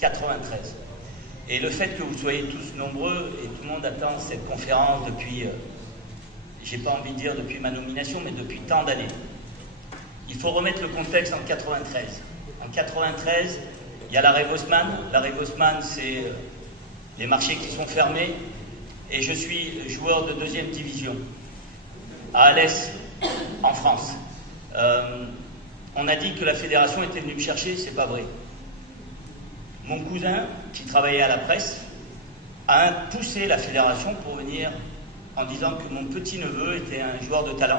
93. Et le fait que vous soyez tous nombreux, et tout le monde attend cette conférence depuis, j'ai pas envie de dire depuis ma nomination, mais depuis tant d'années. Il faut remettre le contexte en 93. En 93, il y a l'arrêt Haussmann. L'arrêt Haussmann, c'est les marchés qui sont fermés. Et je suis joueur de 2e division à Alès, en France. On a dit que la fédération était venue me chercher, c'est pas vrai. Mon cousin, qui travaillait à la presse, a poussé la fédération pour venir en disant que mon petit-neveu était un joueur de talent.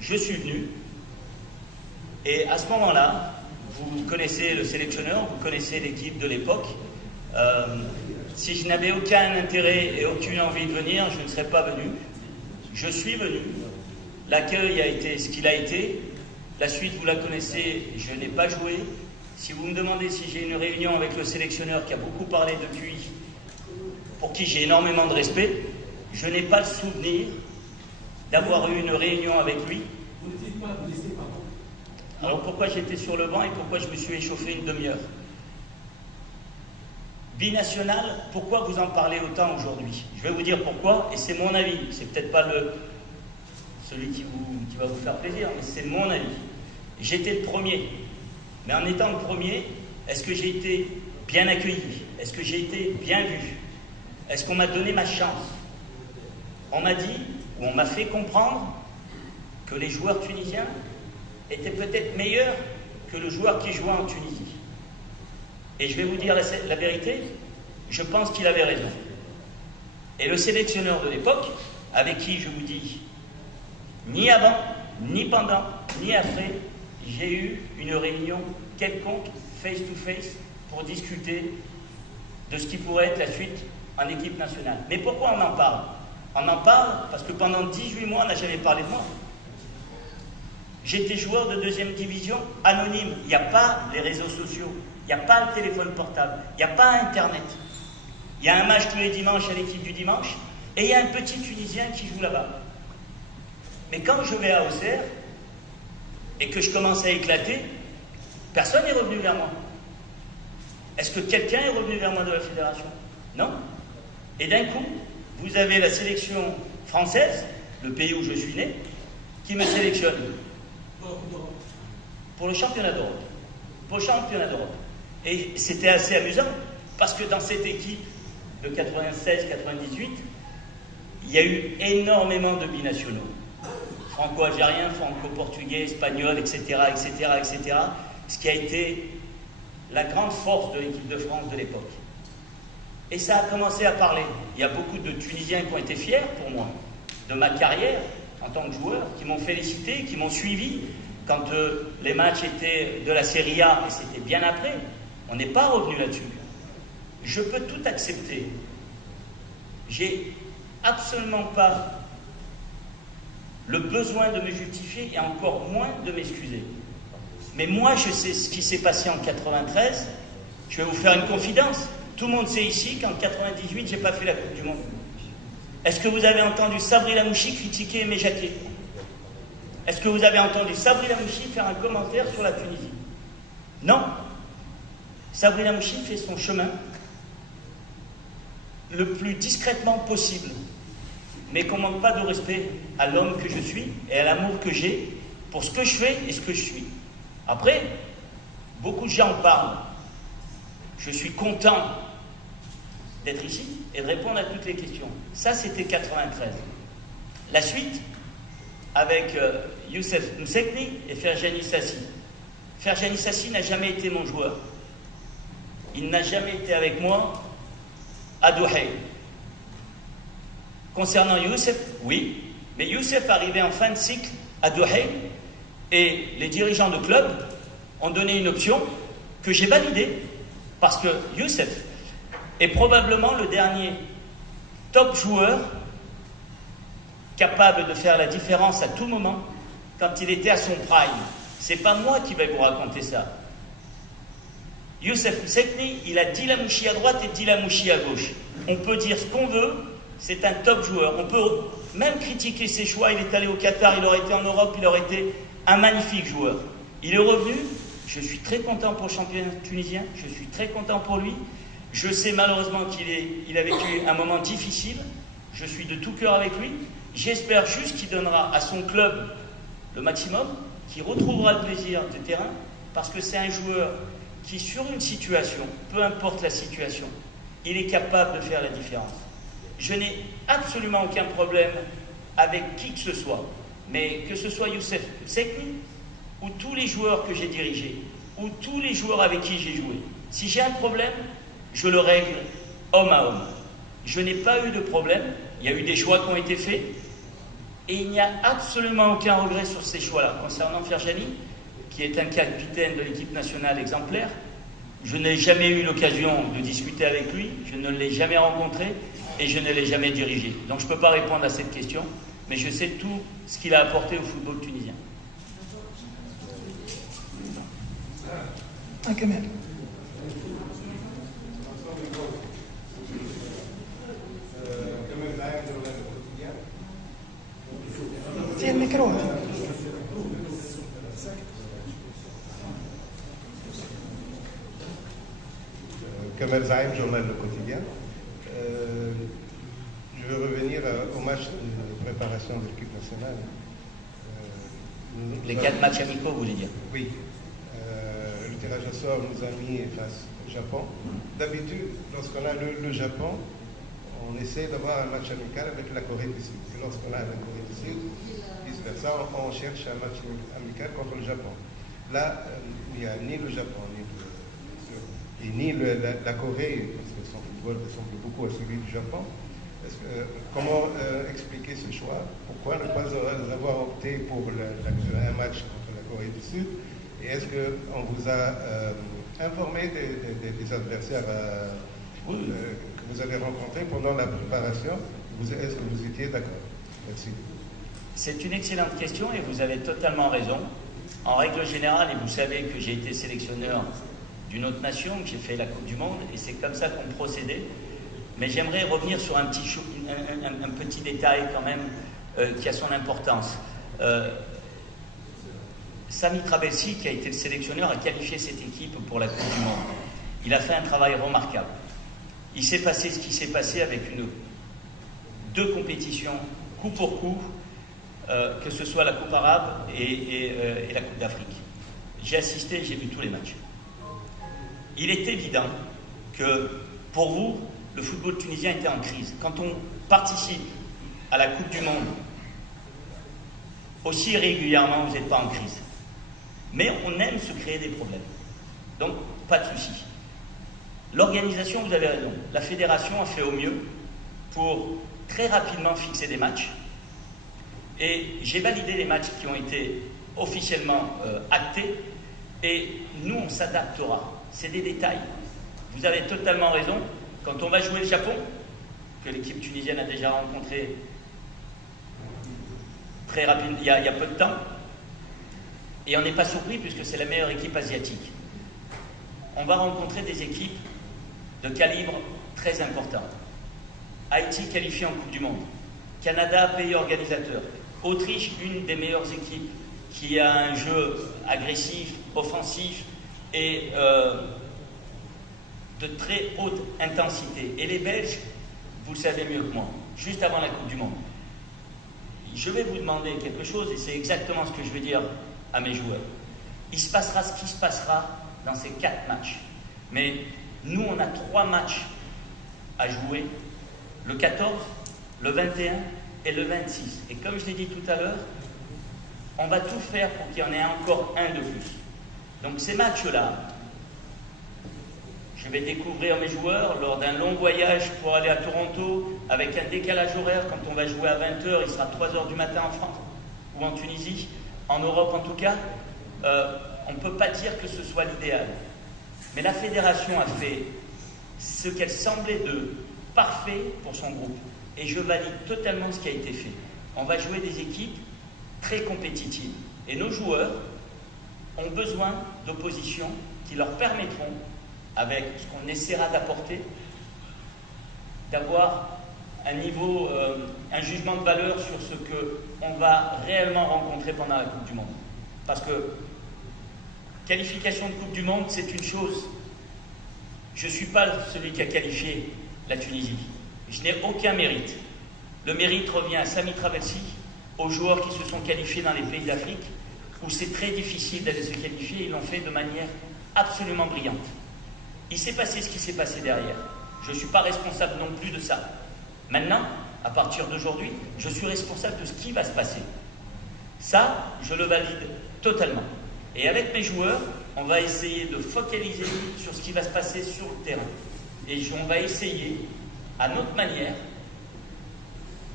Je suis venu, et à ce moment-là, vous connaissez le sélectionneur, vous connaissez l'équipe de l'époque. Si je n'avais aucun intérêt et aucune envie de venir, je ne serais pas venu. Je suis venu. L'accueil a été ce qu'il a été. La suite, vous la connaissez, je n'ai pas joué. Si vous me demandez si j'ai une réunion avec le sélectionneur qui a beaucoup parlé depuis, pour qui j'ai énormément de respect, je n'ai pas le souvenir d'avoir eu une réunion avec lui. Vous ne dites pas, vous laissez pas. Alors pourquoi j'étais sur le banc et pourquoi je me suis échauffé une demi-heure? Binational, pourquoi vous en parlez autant aujourd'hui? Je vais vous dire pourquoi, et c'est mon avis. C'est peut-être pas celui qui va vous faire plaisir, mais c'est mon avis. J'étais le premier. Mais en étant le premier, est-ce que j'ai été bien accueilli? Est-ce que j'ai été bien vu? Est-ce qu'on m'a donné ma chance? On m'a dit, ou on m'a fait comprendre, que les joueurs tunisiens étaient peut-être meilleurs que le joueur qui jouait en Tunisie. Et je vais vous dire la vérité, je pense qu'il avait raison. Et le sélectionneur de l'époque, avec qui je vous dis, ni avant, ni pendant, ni après, j'ai eu une réunion quelconque, face-to-face, pour discuter de ce qui pourrait être la suite en équipe nationale. Mais pourquoi on en parle? On en parle parce que pendant 18 mois, on n'a jamais parlé de moi. J'étais joueur de 2e division, anonyme. Il n'y a pas les réseaux sociaux, il n'y a pas le téléphone portable, il n'y a pas Internet. Il y a un match tous les dimanches à l'équipe du dimanche, et il y a un petit Tunisien qui joue là-bas. Mais quand je vais à Auxerre, et que je commence à éclater, personne n'est revenu vers moi. Est-ce que quelqu'un est revenu vers moi de la fédération? Non. Et d'un coup, vous avez la sélection française, le pays où je suis né, qui me sélectionne pour le championnat d'Europe. Pour le championnat d'Europe. Et c'était assez amusant, parce que dans cette équipe de 96-98, il y a eu énormément de binationaux. Franco-algérien, franco-portugais, espagnol, etc., etc., etc., ce qui a été la grande force de l'équipe de France de l'époque. Et ça a commencé à parler. Il y a beaucoup de Tunisiens qui ont été fiers pour moi, de ma carrière en tant que joueur, qui m'ont félicité, qui m'ont suivi quand les matchs étaient de la Serie A, et c'était bien après. On n'est pas revenu là-dessus. Je peux tout accepter. J'ai absolument pas le besoin de me justifier et encore moins de m'excuser. Mais moi, je sais ce qui s'est passé en 93. Je vais vous faire une confidence. Tout le monde sait ici qu'en 98, j'ai pas fait la Coupe du Monde. Est-ce que vous avez entendu Sabri Lamouchi critiquer Aimé Jacquet? Est-ce que vous avez entendu Sabri Lamouchi faire un commentaire sur la Tunisie? Non. Sabri Lamouchi fait son chemin le plus discrètement possible, mais qu'on ne manque pas de respect à l'homme que je suis et à l'amour que j'ai pour ce que je fais et ce que je suis. Après, beaucoup de gens parlent. Je suis content d'être ici et de répondre à toutes les questions. Ça, c'était 93. La suite, avec Youssef Msekni et Ferjani Sassi. Ferjani Sassi n'a jamais été mon joueur. Il n'a jamais été avec moi à Douai. Concernant Youssef, oui, mais Youssef arrivait en fin de cycle à Douai et les dirigeants de club ont donné une option que j'ai validée parce que Youssef est probablement le dernier top joueur capable de faire la différence à tout moment quand il était à son prime. C'est pas moi qui vais vous raconter ça. Youssef Msekni, il a Dilamouchi à droite et Dilamouchi à gauche. On peut dire ce qu'on veut, c'est un top joueur. On peut même critiquer ses choix. Il est allé au Qatar, il aurait été en Europe, il aurait été un magnifique joueur. Il est revenu, Je suis très content pour le championnat tunisien, je suis très content pour lui. Je sais malheureusement qu'il a vécu un moment difficile. Je suis de tout cœur avec lui. J'espère juste qu'il donnera à son club le maximum, qu'il retrouvera le plaisir de terrain, parce que c'est un joueur qui, sur une situation, peu importe la situation, il est capable de faire la différence. Je n'ai absolument aucun problème avec qui que ce soit, mais que ce soit Youssef Sekni, ou tous les joueurs que j'ai dirigés, ou tous les joueurs avec qui j'ai joué. Si j'ai un problème, je le règle homme à homme. Je n'ai pas eu de problème, il y a eu des choix qui ont été faits, et il n'y a absolument aucun regret sur ces choix-là. Concernant Ferjani, qui est un capitaine de l'équipe nationale exemplaire, je n'ai jamais eu l'occasion de discuter avec lui, je ne l'ai jamais rencontré, et je ne l'ai jamais dirigé. Donc je ne peux pas répondre à cette question, mais je sais tout ce qu'il a apporté au football tunisien. كمان في الميكرو Kamel Zaïm, journal Le Quotidien. Je veux revenir au match de préparation de l'équipe nationale. Les 4 matchs amicaux, vous voulez dire? Oui. Le tirage au sort nous a mis face au Japon. D'habitude, lorsqu'on a le Japon, on essaie d'avoir un match amical avec la Corée du Sud. Et lorsqu'on a la Corée du Sud, vice-versa, on cherche un match amical contre le Japon. Là, il n'y a ni le Japon, ni la Corée, parce que son football ressemble beaucoup à celui du Japon. Comment expliquer ce choix? Pourquoi ne pas avoir opté pour un match contre la Corée du Sud? Et est-ce qu'on vous a informé des adversaires que vous avez rencontrés pendant la préparation? Est-ce que vous étiez d'accord? Merci. C'est une excellente question et vous avez totalement raison. En règle générale, et vous savez que j'ai été sélectionneur d'une autre nation, que j'ai fait la Coupe du Monde, et c'est comme ça qu'on procédait. Mais j'aimerais revenir sur un petit détail quand même qui a son importance. Sami Trabelsi, qui a été le sélectionneur, a qualifié cette équipe pour la Coupe du Monde. Il a fait un travail remarquable. Il s'est passé ce qui s'est passé avec deux compétitions, coup pour coup, que ce soit la Coupe arabe et la Coupe d'Afrique. J'ai assisté, j'ai vu tous les matchs. Il est évident que, pour vous, le football tunisien était en crise. Quand on participe à la Coupe du Monde, aussi régulièrement, vous n'êtes pas en crise. Mais on aime se créer des problèmes. Donc, pas de souci. L'organisation, vous avez raison. La fédération a fait au mieux pour très rapidement fixer des matchs. Et j'ai validé les matchs qui ont été officiellement actés. Et nous, on s'adaptera. C'est des détails. Vous avez totalement raison. Quand on va jouer le Japon, que l'équipe tunisienne a déjà rencontré très rapidement, il y a peu de temps, et on n'est pas surpris puisque c'est la meilleure équipe asiatique. On va rencontrer des équipes de calibre très important. Haïti qualifié en Coupe du Monde. Canada, pays organisateur. Autriche, une des meilleures équipes qui a un jeu agressif, offensif et de très haute intensité. Et les Belges, vous le savez mieux que moi, juste avant la Coupe du Monde. Je vais vous demander quelque chose et c'est exactement ce que je vais dire à mes joueurs. Il se passera ce qui se passera dans ces 4 matchs. Mais nous, on a 3 matchs à jouer, le 14, le 21 et le 26. Et comme je l'ai dit tout à l'heure, on va tout faire pour qu'il y en ait encore un de plus. Donc ces matchs-là, je vais découvrir mes joueurs lors d'un long voyage pour aller à Toronto, avec un décalage horaire. Quand on va jouer à 20h, il sera 3h du matin en France ou en Tunisie, en Europe en tout cas. On ne peut pas dire que ce soit l'idéal. Mais la fédération a fait ce qu'elle semblait de parfait pour son groupe. Et je valide totalement ce qui a été fait. On va jouer des équipes très compétitives. Et nos joueurs ont besoin d'oppositions qui leur permettront, avec ce qu'on essaiera d'apporter, d'avoir un niveau, un jugement de valeur sur ce qu'on va réellement rencontrer pendant la Coupe du Monde. Parce que Qualification de Coupe du Monde, c'est une chose. Je ne suis pas celui qui a qualifié la Tunisie. Je n'ai aucun mérite. Le mérite revient à Sami Traversi, aux joueurs qui se sont qualifiés dans les pays d'Afrique, où c'est très difficile d'aller se qualifier. Ils l'ont fait de manière absolument brillante. Il s'est passé ce qui s'est passé derrière. Je ne suis pas responsable non plus de ça. Maintenant, à partir d'aujourd'hui, je suis responsable de ce qui va se passer. Ça, je le valide totalement. Et avec mes joueurs, on va essayer de focaliser sur ce qui va se passer sur le terrain. Et on va essayer, à notre manière,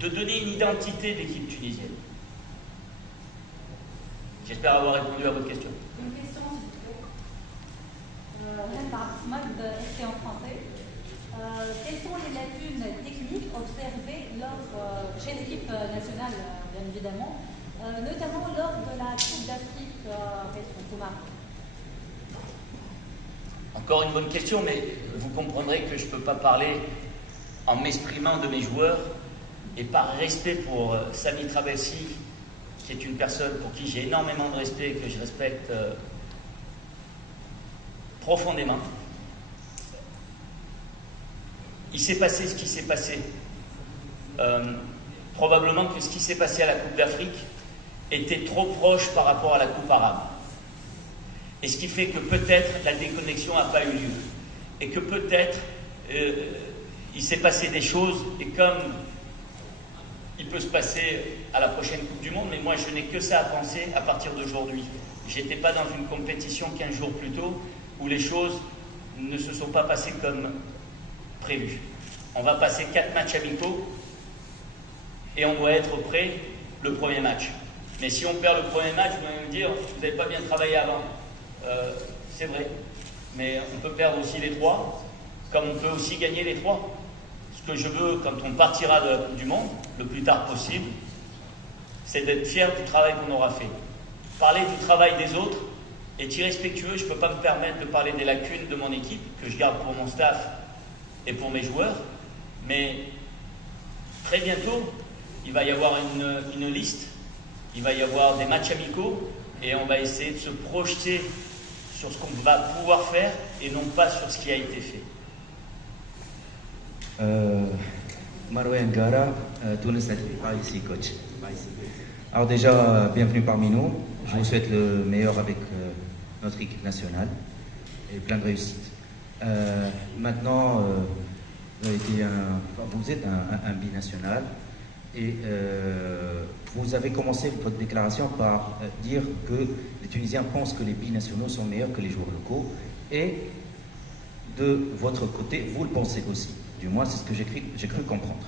de donner une identité d'équipe tunisienne. J'espère avoir répondu à votre question. Une question, en français. Quelles sont les lacunes techniques observées chez l'équipe nationale, bien évidemment, notamment lors de la Coupe d'Afrique récente au Maroc? Encore une bonne question, mais vous comprendrez que je ne peux pas parler en m'exprimant de mes joueurs et par respect pour Sami Traversi, qui est une personne pour qui j'ai énormément de respect et que je respecte profondément. Il s'est passé ce qui s'est passé. Probablement que ce qui s'est passé à la Coupe d'Afrique était trop proche par rapport à la Coupe arabe. Et ce qui fait que peut-être la déconnexion n'a pas eu lieu. Et que peut-être il s'est passé des choses, et comme il peut se passer à la prochaine Coupe du Monde, mais moi je n'ai que ça à penser à partir d'aujourd'hui. Je n'étais pas dans une compétition 15 jours plus tôt où les choses ne se sont pas passées comme prévu. On va passer 4 matchs amicaux et on doit être prêt le premier match. Mais si on perd le premier match, vous allez me dire, vous n'avez pas bien travaillé avant. C'est vrai, mais on peut perdre aussi les 3, comme on peut aussi gagner les 3. Ce que je veux, quand on partira de la Coupe du Monde, le plus tard possible, c'est d'être fier du travail qu'on aura fait. Parler du travail des autres est irrespectueux. Je ne peux pas me permettre de parler des lacunes de mon équipe, que je garde pour mon staff et pour mes joueurs, mais très bientôt, il va y avoir une liste, il va y avoir des matchs amicaux, et on va essayer de se projeter sur ce qu'on va pouvoir faire et non pas sur ce qui a été fait. Marouane Gara, Tunis ici, coach. Alors déjà, bienvenue parmi nous. Je vous souhaite le meilleur avec notre équipe nationale et plein de réussite. Maintenant, vous êtes un binational et vous avez commencé votre déclaration par dire que les Tunisiens pensent que les binationaux sont meilleurs que les joueurs locaux, et de votre côté, vous le pensez aussi. Du moins, c'est ce que j'ai cru comprendre.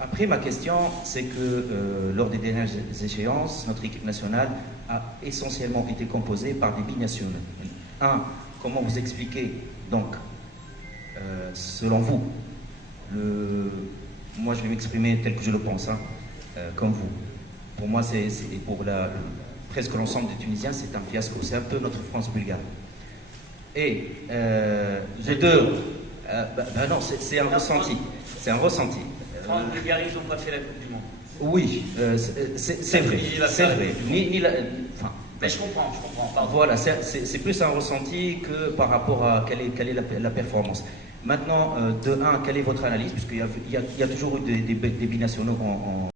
Après, ma question, c'est que lors des dernières échéances, notre équipe nationale a essentiellement été composée par des binationaux. Comment vous expliquez, donc, selon vous, moi je vais m'exprimer tel que je le pense, comme vous. Pour moi, pour presque l'ensemble des Tunisiens, c'est un fiasco. C'est un peu notre France bulgare. Et les deux, non, c'est un ressenti. C'est un ressenti. France Bulgarie, ils n'ont pas fait la Coupe du Monde. Oui, c'est vrai. C'est vrai. Mais je comprends. Pardon. Voilà, c'est plus un ressenti que par rapport à quelle est la performance. Maintenant, quelle est votre analyse? Puisqu'il y a toujours eu des binationaux en